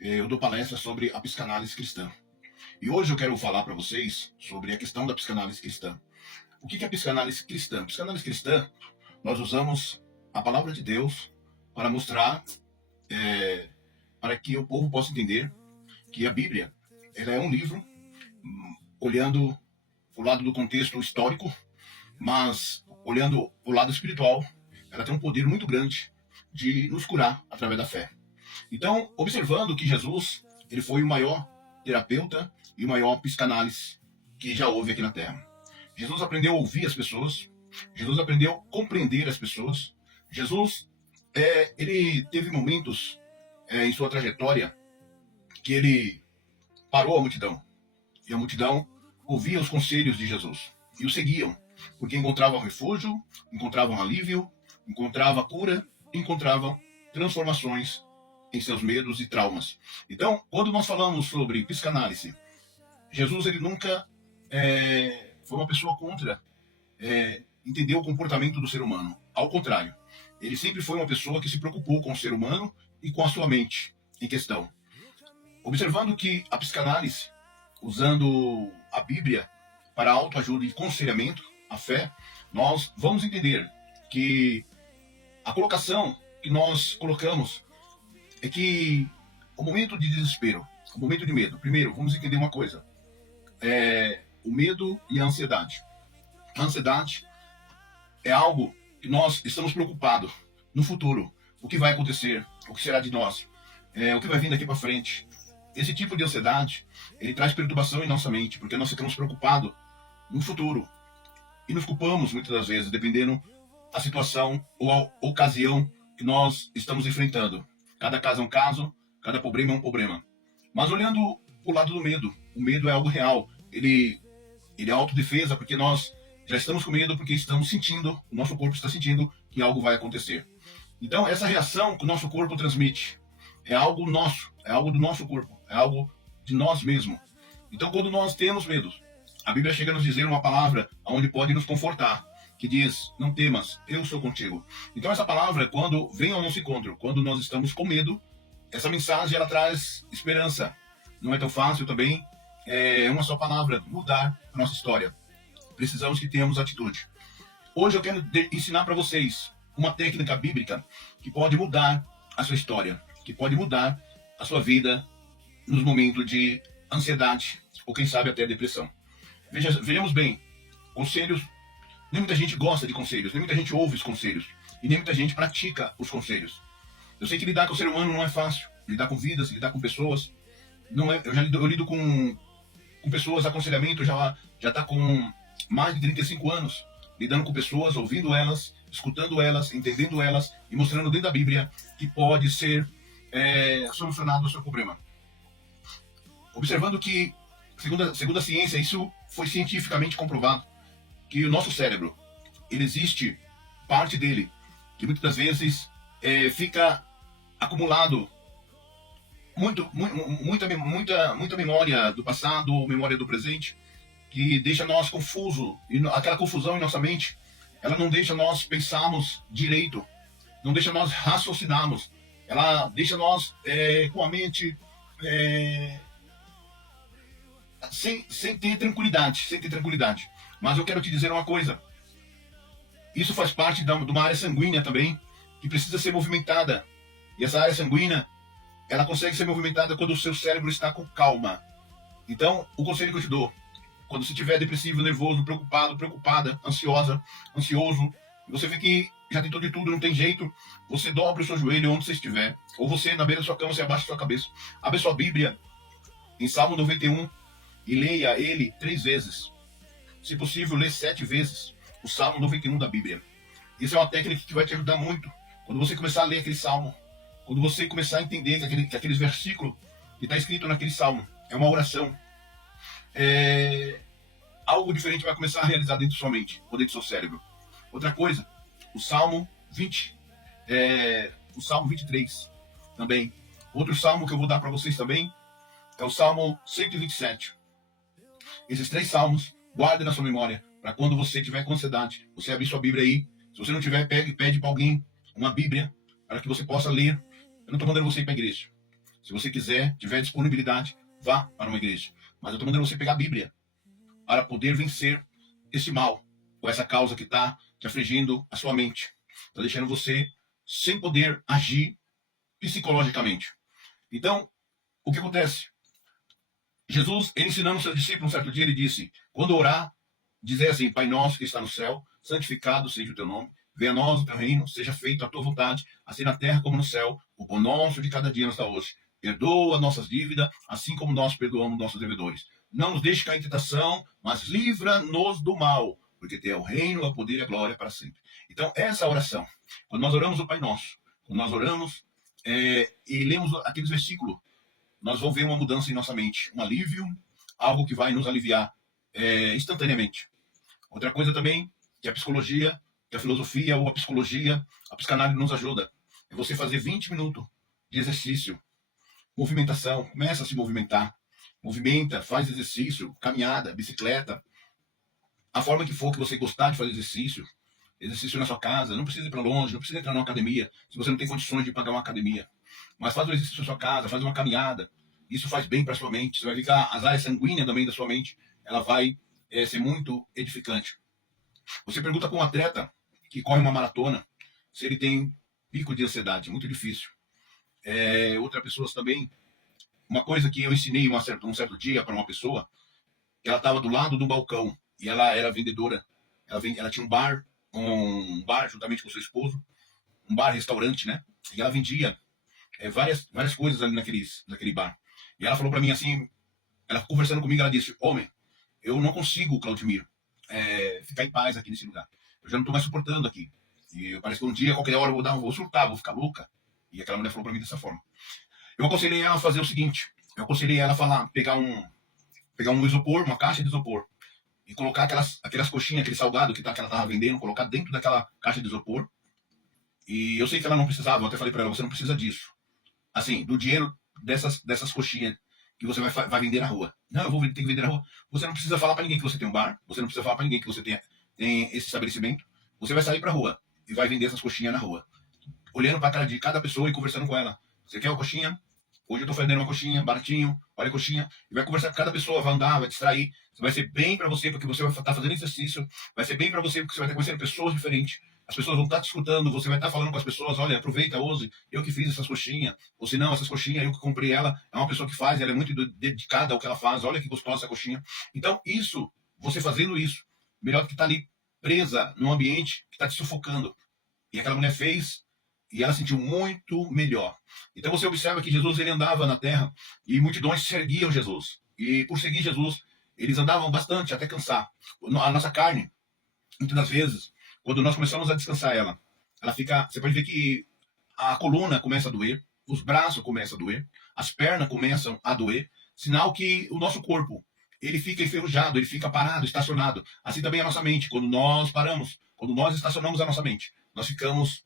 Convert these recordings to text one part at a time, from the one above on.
Eu dou palestra sobre a psicanálise cristã. E hoje eu quero falar para vocês sobre a questão da psicanálise cristã. O que é a psicanálise cristã? Psicanálise cristã, nós usamos a palavra de Deus para mostrar, para que o povo possa entender que a Bíblia ela é um livro, olhando o lado do contexto histórico, mas olhando o lado espiritual, ela tem um poder muito grande de nos curar através da fé. Então, observando que Jesus ele foi o maior terapeuta e o maior psicanálise que já houve aqui na Terra. Jesus aprendeu a ouvir as pessoas, Jesus aprendeu a compreender as pessoas. Jesus ele teve momentos em sua trajetória que ele parou a multidão, e a multidão ouvia os conselhos de Jesus e o seguiam, porque encontravam refúgio, encontravam alívio, encontravam cura, encontravam transformações em seus medos e traumas. Então, quando nós falamos sobre psicanálise, Jesus ele nunca foi uma pessoa contra entender o comportamento do ser humano. Ao contrário, ele sempre foi uma pessoa que se preocupou com o ser humano e com a sua mente em questão. Observando que a psicanálise, usando a Bíblia para autoajuda e aconselhamento, a fé, nós vamos entender que a colocação que nós colocamos é que o momento de desespero, o momento de medo, primeiro, vamos entender uma coisa, o medo e a ansiedade. A ansiedade é algo que nós estamos preocupados no futuro, o que vai acontecer, o que será de nós, o que vai vir daqui para frente. Esse tipo de ansiedade, ele traz perturbação em nossa mente, porque nós ficamos preocupados no futuro e nos culpamos muitas das vezes, dependendo da situação ou a ocasião que nós estamos enfrentando. Cada caso é um caso, cada problema é um problema. Mas olhando o lado do medo, o medo é algo real. Ele é autodefesa, porque nós já estamos com medo, porque estamos sentindo, o nosso corpo está sentindo que algo vai acontecer. Então, essa reação que o nosso corpo transmite é algo nosso, é algo do nosso corpo, é algo de nós mesmos. Então, quando nós temos medo, a Bíblia chega a nos dizer uma palavra onde pode nos confortar, que diz, não temas, eu sou contigo. Então essa palavra, quando vem ao nosso encontro, quando nós estamos com medo, essa mensagem ela traz esperança. Não é tão fácil também, uma só palavra, mudar a nossa história. Precisamos que tenhamos atitude. Hoje eu quero ensinar para vocês uma técnica bíblica que pode mudar a sua história, que pode mudar a sua vida nos momentos de ansiedade, ou quem sabe até depressão. Vejamos bem, conselhos. Nem muita gente gosta de conselhos, nem muita gente ouve os conselhos, e nem muita gente pratica os conselhos. Eu sei que lidar com o ser humano não é fácil, lidar com vidas, lidar com pessoas, não é, eu lido com pessoas, aconselhamento já está com mais de 35 anos, lidando com pessoas, ouvindo elas, escutando elas, entendendo elas, e mostrando dentro da Bíblia que pode ser solucionado o seu problema. Observando que, segundo a ciência, isso foi cientificamente comprovado, que o nosso cérebro, ele existe parte dele, que muitas das vezes fica acumulado muita memória do passado ou memória do presente, que deixa nós confuso, e aquela confusão em nossa mente, ela não deixa nós pensarmos direito, não deixa nós raciocinarmos, ela deixa nós com a mente sem ter tranquilidade. Mas eu quero te dizer uma coisa. Isso faz parte de uma área sanguínea também, que precisa ser movimentada. E essa área sanguínea, ela consegue ser movimentada quando o seu cérebro está com calma. Então, o conselho que eu te dou, quando você estiver depressivo, nervoso, preocupado, preocupada, ansioso, você vê que já tentou de tudo, não tem jeito, você dobra o seu joelho onde você estiver, ou você na beira da sua cama, você abaixa a sua cabeça, abre a sua Bíblia em Salmo 91 e leia ele 3 vezes. Se possível, lê 7 vezes o Salmo 91 da Bíblia. Isso é uma técnica que vai te ajudar muito. Quando você começar a ler aquele Salmo, quando você começar a entender que aqueles versículos que está escrito naquele Salmo é uma oração, algo diferente vai começar a realizar dentro da sua mente, ou dentro do seu cérebro. Outra coisa, o Salmo 20, o Salmo 23 também. Outro Salmo que eu vou dar para vocês também é o Salmo 127. Esses 3 salmos, guarde na sua memória, para quando você tiver com ansiedade, você abrir sua Bíblia aí. Se você não tiver, pede para alguém uma Bíblia, para que você possa ler. Eu não estou mandando você ir para a igreja. Se você quiser, tiver disponibilidade, vá para uma igreja. Mas eu estou mandando você pegar a Bíblia para poder vencer esse mal, ou essa causa que está te afligindo a sua mente. Está deixando você sem poder agir psicologicamente. Então, o que acontece? Jesus, ele ensinando os seus discípulos, um certo dia, ele disse, quando orar, dizer assim, Pai nosso que está no céu, santificado seja o teu nome, venha a nós o teu reino, seja feita a tua vontade, assim na terra como no céu, o pão nosso de cada dia nos dá hoje. Perdoa nossas dívidas, assim como nós perdoamos nossos devedores. Não nos deixe cair em tentação, mas livra-nos do mal, porque teu é o reino, o poder e a glória para sempre. Então, essa oração, quando nós oramos o Pai Nosso, quando nós oramos e lemos aqueles versículos, nós vamos ver uma mudança em nossa mente, um alívio, algo que vai nos aliviar instantaneamente. Outra coisa também, que a psicologia, que a filosofia ou a psicologia, a psicanálise nos ajuda, é você fazer 20 minutos de exercício, movimentação, começa a se movimentar, movimenta, faz exercício, caminhada, bicicleta, a forma que for que você gostar de fazer exercício na sua casa, não precisa ir para longe, não precisa entrar numa academia, se você não tem condições de pagar uma academia. Mas faz o exercício na sua casa, faz uma caminhada. Isso faz bem para a sua mente. Você vai ver que as áreas sanguíneas também da sua mente, ela vai ser muito edificante. Você pergunta para um atleta que corre uma maratona se ele tem pico de ansiedade. Muito difícil. Outra pessoa também, uma coisa que eu ensinei um certo dia para uma pessoa, ela estava do lado do balcão e ela era vendedora. Ela tinha um bar juntamente com seu esposo, um bar-restaurante, né? E ela vendia várias coisas ali naquele bar. E ela falou para mim assim, ela conversando comigo, ela disse, homem, eu não consigo, Claudimir, ficar em paz aqui nesse lugar. Eu já não estou mais suportando aqui. E parece que um dia, qualquer hora, eu vou surtar, vou ficar louca. E aquela mulher falou para mim dessa forma. Eu aconselhei ela a fazer o seguinte, eu aconselhei ela a pegar um isopor, uma caixa de isopor, e colocar aquelas coxinhas, aquele salgado que ela estava vendendo, colocar dentro daquela caixa de isopor. E eu sei que ela não precisava, eu até falei para ela, você não precisa disso. Assim, do dinheiro dessas coxinhas que você vai vender na rua. Não, eu ter que vender na rua. Você não precisa falar para ninguém que você tem um bar, você não precisa falar para ninguém que você tem esse estabelecimento. Você vai sair para rua e vai vender essas coxinhas na rua. Olhando para a cara de cada pessoa e conversando com ela. Você quer uma coxinha? Hoje eu estou vendendo uma coxinha, baratinho, olha a coxinha. E vai conversar com cada pessoa, vai andar, vai distrair. Vai ser bem para você, porque você vai estar fazendo exercício. Vai ser bem para você, porque você vai estar conhecendo pessoas diferentes. As pessoas vão estar te escutando, você vai estar falando com as pessoas, olha, aproveita, use, eu que fiz essas coxinhas. Ou se não, essas coxinhas, eu que comprei ela, é uma pessoa que faz, ela é muito dedicada ao que ela faz, olha que gostosa essa coxinha. Então, você fazendo isso, melhor do que estar ali presa num ambiente que está te sufocando. E aquela mulher fez, e ela sentiu muito melhor. Então você observa que Jesus ele andava na terra e multidões seguiam Jesus. E por seguir Jesus, eles andavam bastante até cansar. A nossa carne, muitas das vezes, quando nós começamos a descansar ela fica. Você pode ver que a coluna começa a doer, os braços começam a doer, as pernas começam a doer, sinal que o nosso corpo ele fica enferrujado, ele fica parado, estacionado. Assim também a nossa mente, quando nós paramos, quando nós estacionamos a nossa mente, nós ficamos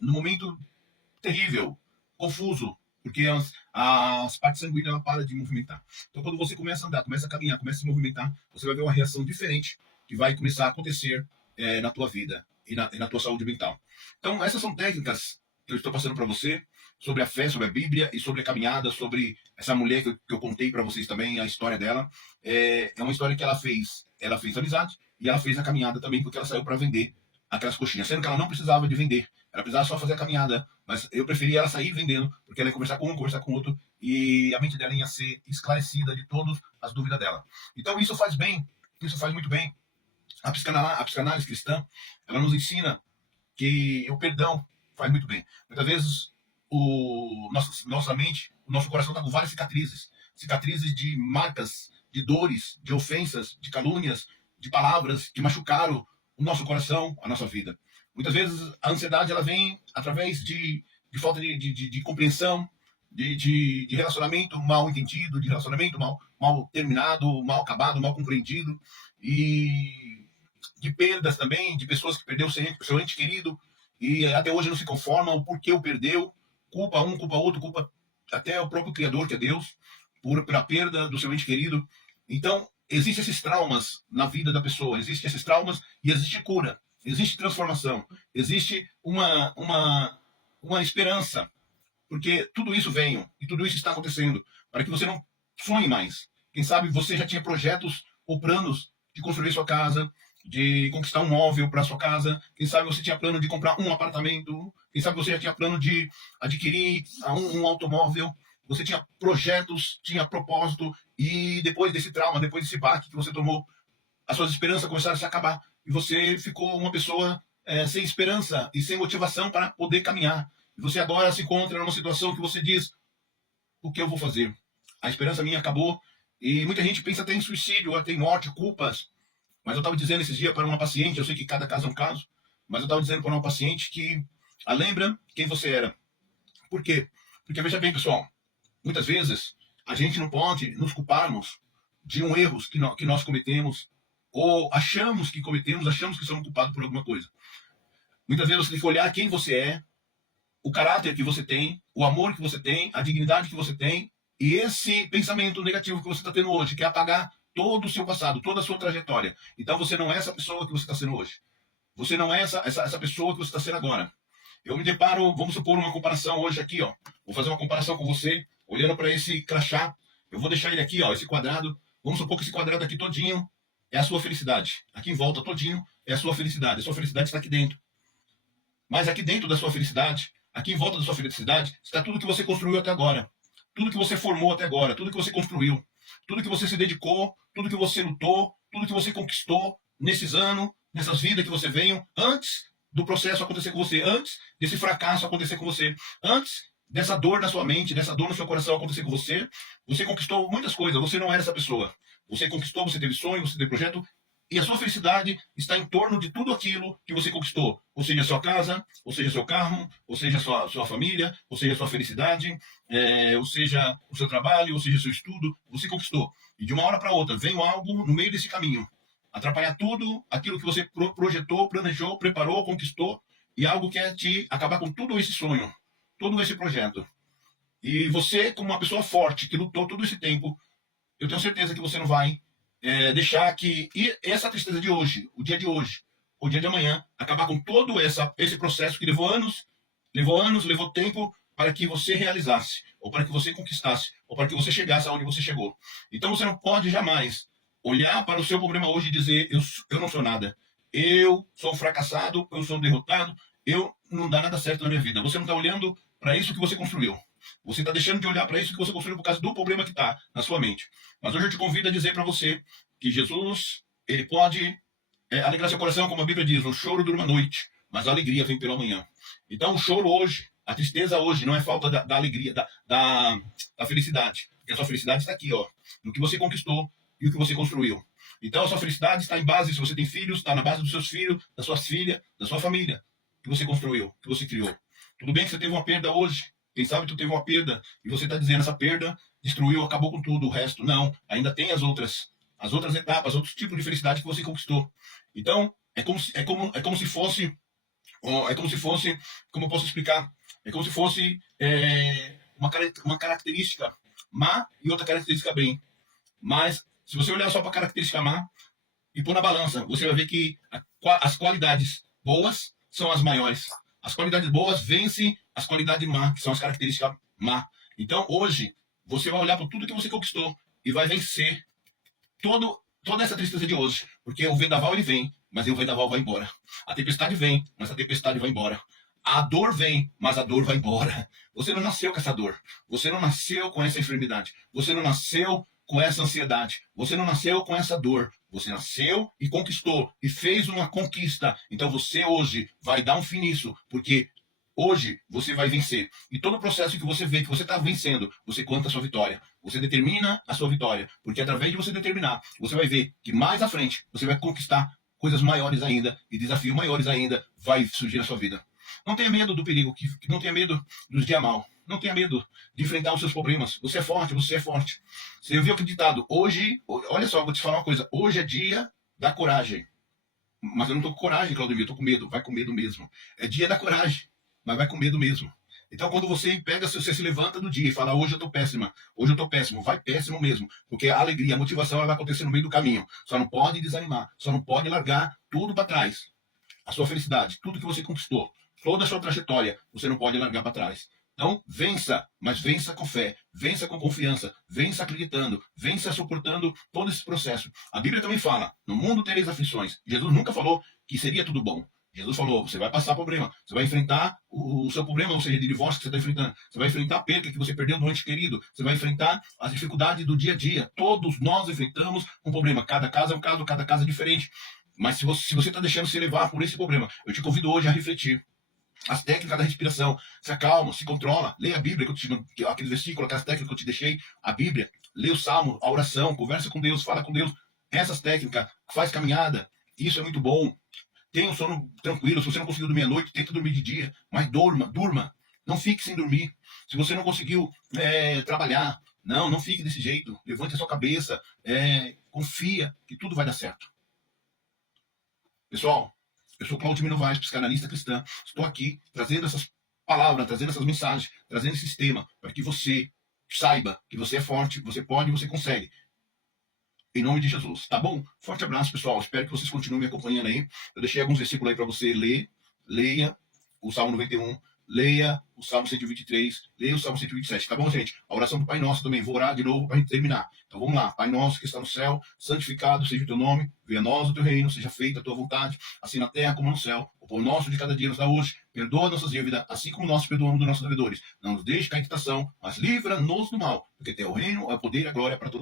num momento terrível, confuso, porque as partes sanguíneas ela param de movimentar. Então, quando você começa a andar, começa a caminhar, começa a se movimentar, você vai ver uma reação diferente que vai começar a acontecer na tua vida e na tua saúde mental. Então, essas são técnicas que eu estou passando para você sobre a fé, sobre a Bíblia e sobre a caminhada, sobre essa mulher que eu contei para vocês também, a história dela. É uma história que ela fez amizade e ela fez a caminhada também porque ela saiu para vender aquelas coxinhas, sendo que ela não precisava de vender, ela precisava só fazer a caminhada, mas eu preferia ela sair vendendo, porque ela ia conversar com um, conversar com outro, e a mente dela ia ser esclarecida de todas as dúvidas dela. Então isso faz bem, isso faz muito bem. A psicanálise cristã, ela nos ensina que o perdão faz muito bem. Muitas vezes nossa mente, o nosso coração está com várias cicatrizes de marcas, de dores, de ofensas, de calúnias, de palavras que machucaram o nosso coração, a nossa vida. Muitas vezes a ansiedade ela vem através de falta de compreensão, de relacionamento mal entendido, de relacionamento mal terminado, mal acabado, mal compreendido, e de perdas também, de pessoas que perderam seu ente querido e até hoje não se conformam, o porquê o perdeu, culpa um, culpa outro, culpa até o próprio Criador, que é Deus, pela perda do seu ente querido. Então, existem esses traumas na vida da pessoa, existem esses traumas e existe cura, existe transformação, existe uma esperança, Porque tudo isso veio e tudo isso está acontecendo para que você não sonhe mais. Quem sabe você já tinha projetos ou planos de construir sua casa, de conquistar um móvel para sua casa. Quem sabe você tinha plano de comprar um apartamento. Quem sabe você já tinha plano de adquirir um automóvel. Você tinha projetos, tinha propósito. E depois desse trauma, depois desse baque que você tomou, as suas esperanças começaram a se acabar. E você ficou uma pessoa sem esperança e sem motivação para poder caminhar. E você agora se encontra numa situação que você diz: o que eu vou fazer? A esperança minha acabou. E muita gente pensa até em suicídio, até em morte, culpas. Mas eu estava dizendo esses dias para uma paciente, eu sei que cada caso é um caso, mas eu estava dizendo para uma paciente que lembra quem você era. Por quê? Porque veja bem, pessoal, muitas vezes a gente não pode nos culparmos de um erro que nós cometemos, ou achamos que cometemos, achamos que somos culpados por alguma coisa. Muitas vezes você tem que olhar quem você é, o caráter que você tem, o amor que você tem, a dignidade que você tem, e esse pensamento negativo que você está tendo hoje, que é apagar todo o seu passado, toda a sua trajetória. Então você não é essa pessoa que você está sendo hoje. Você não é essa pessoa que você está sendo agora. Eu me deparo, vamos supor uma comparação hoje aqui, ó. Vou fazer uma comparação com você, olhando para esse crachá. Eu vou deixar ele aqui, ó, esse quadrado. Vamos supor que esse quadrado aqui todinho é a sua felicidade. Aqui em volta todinho é a sua felicidade. A sua felicidade está aqui dentro. Mas aqui dentro da sua felicidade, aqui em volta da sua felicidade, está tudo que você construiu até agora. Tudo que você formou até agora, tudo que você construiu, tudo que você se dedicou, tudo que você lutou, tudo que você conquistou nesses anos, nessas vidas que você veio, antes do processo acontecer com você, antes desse fracasso acontecer com você, antes dessa dor na sua mente, dessa dor no seu coração acontecer com você, você conquistou muitas coisas, você não era essa pessoa. Você conquistou, você teve sonho, você teve projeto, e a sua felicidade está em torno de tudo aquilo que você conquistou. Ou seja, a sua casa, ou seja, seu carro, ou seja, a sua família, ou seja, a sua felicidade, ou seja, o seu trabalho, ou seja, o seu estudo. Você conquistou. E de uma hora para outra, vem algo no meio desse caminho. Atrapalhar tudo aquilo que você projetou, planejou, preparou, conquistou. E algo quer te acabar com todo esse sonho, todo esse projeto. E você, como uma pessoa forte, que lutou todo esse tempo, eu tenho certeza que você não vai deixar que essa tristeza de hoje, o dia de hoje, o dia de amanhã, acabar com todo esse processo que levou tempo para que você realizasse, ou para que você conquistasse, ou para que você chegasse aonde você chegou. Então você não pode jamais olhar para o seu problema hoje e dizer: eu não sou nada, eu sou um fracassado, eu sou um derrotado, eu não dá nada certo na minha vida. Você não está olhando para isso que você construiu. Você está deixando de olhar para isso que você construiu por causa do problema que está na sua mente. Mas hoje eu te convido a dizer para você que Jesus, ele pode alegrar seu coração, como a Bíblia diz: o choro dura uma noite, mas a alegria vem pela manhã. Então o choro hoje, a tristeza hoje, não é falta da alegria, da felicidade. Porque a sua felicidade está aqui, ó, no que você conquistou e o que você construiu. Então a sua felicidade está em base, se você tem filhos, está na base dos seus filhos, das suas filhas, da sua família, que você construiu, que você criou. Tudo bem que você teve uma perda hoje, quem sabe tu teve uma perda e você está dizendo: essa perda destruiu, acabou com tudo, o resto. Não, ainda tem as outras etapas, outros tipos de felicidade que você conquistou. Então, é como se fosse, como eu posso explicar? É como se fosse uma característica má e outra característica bem. Mas, se você olhar só para a característica má e pôr na balança, você vai ver que as qualidades boas são as maiores. As qualidades boas vencem as qualidades má, que são as características má. Então, hoje, você vai olhar para tudo que você conquistou e vai vencer toda essa tristeza de hoje. Porque o vendaval, ele vem, mas o vendaval vai embora. A tempestade vem, mas a tempestade vai embora. A dor vem, mas a dor vai embora. Você não nasceu com essa dor. Você não nasceu com essa enfermidade. Você não nasceu com essa ansiedade. Você não nasceu com essa dor. Você nasceu e conquistou e fez uma conquista. Então você hoje vai dar um fim nisso, porque hoje você vai vencer. E todo o processo que você vê que você está vencendo, você conta a sua vitória. Você determina a sua vitória. Porque através de você determinar, você vai ver que mais à frente você vai conquistar coisas maiores ainda e desafios maiores ainda vai surgir na sua vida. Não tenha medo do perigo, não tenha medo dos dias mal. Não tenha medo de enfrentar os seus problemas. Você é forte, você é forte. Você viu aquele ditado: hoje, olha só, vou te falar uma coisa. Hoje é dia da coragem. Mas eu não estou com coragem, Claudemir, eu estou com medo. Vai com medo mesmo. É dia da coragem, mas vai com medo mesmo. Então, quando você você se levanta do dia e fala: hoje eu estou péssima, hoje eu estou péssimo, vai péssimo mesmo. Porque a alegria, a motivação, ela vai acontecer no meio do caminho. Só não pode desanimar, só não pode largar tudo para trás. A sua felicidade, tudo que você conquistou, toda a sua trajetória, você não pode largar para trás. Então, vença, mas vença com fé, vença com confiança, vença acreditando, vença suportando todo esse processo. A Bíblia também fala, no mundo tereis aflições. Jesus nunca falou que seria tudo bom. Jesus falou, você vai passar problema, você vai enfrentar o seu problema, ou seja, de divórcio que você está enfrentando, você vai enfrentar a perda que você perdeu do ente querido, você vai enfrentar as dificuldades do dia a dia. Todos nós enfrentamos um problema, cada caso é um caso, cada caso é diferente. Mas se você está deixando se levar por esse problema, eu te convido hoje a refletir as técnicas da respiração, se acalma, se controla, leia a Bíblia, aquele versículo, aquelas técnicas que eu te deixei, a Bíblia, lê o Salmo, a oração, conversa com Deus, fala com Deus, essas técnicas, faz caminhada, isso é muito bom. Tenha um sono tranquilo, se você não conseguiu dormir à noite, tenta dormir de dia, mas durma, não fique sem dormir. Se você não conseguiu trabalhar, não fique desse jeito, levante a sua cabeça, confia que tudo vai dar certo. Pessoal, eu sou Claudio Novaes, psicanalista cristã. Estou aqui trazendo essas palavras, trazendo essas mensagens, trazendo esse sistema para que você saiba que você é forte, você pode, você consegue. Em nome de Jesus, tá bom? Forte abraço, pessoal. Espero que vocês continuem me acompanhando aí. Eu deixei alguns versículos aí para você ler. Leia o Salmo 91, leia o Salmo 123, leia o Salmo 127, tá bom, gente? A oração do Pai Nosso também, vou orar de novo para a gente terminar. Então vamos lá. Pai Nosso que está no céu, santificado seja o teu nome, venha a nós o teu reino, seja feita a tua vontade, assim na terra como no céu. O pão nosso de cada dia nos dá hoje, perdoa nossas dívidas, assim como nós perdoamos dos nossos devedores. Não nos deixe cair em tentação, mas livra-nos do mal, porque teu reino, é o poder e a glória para todos.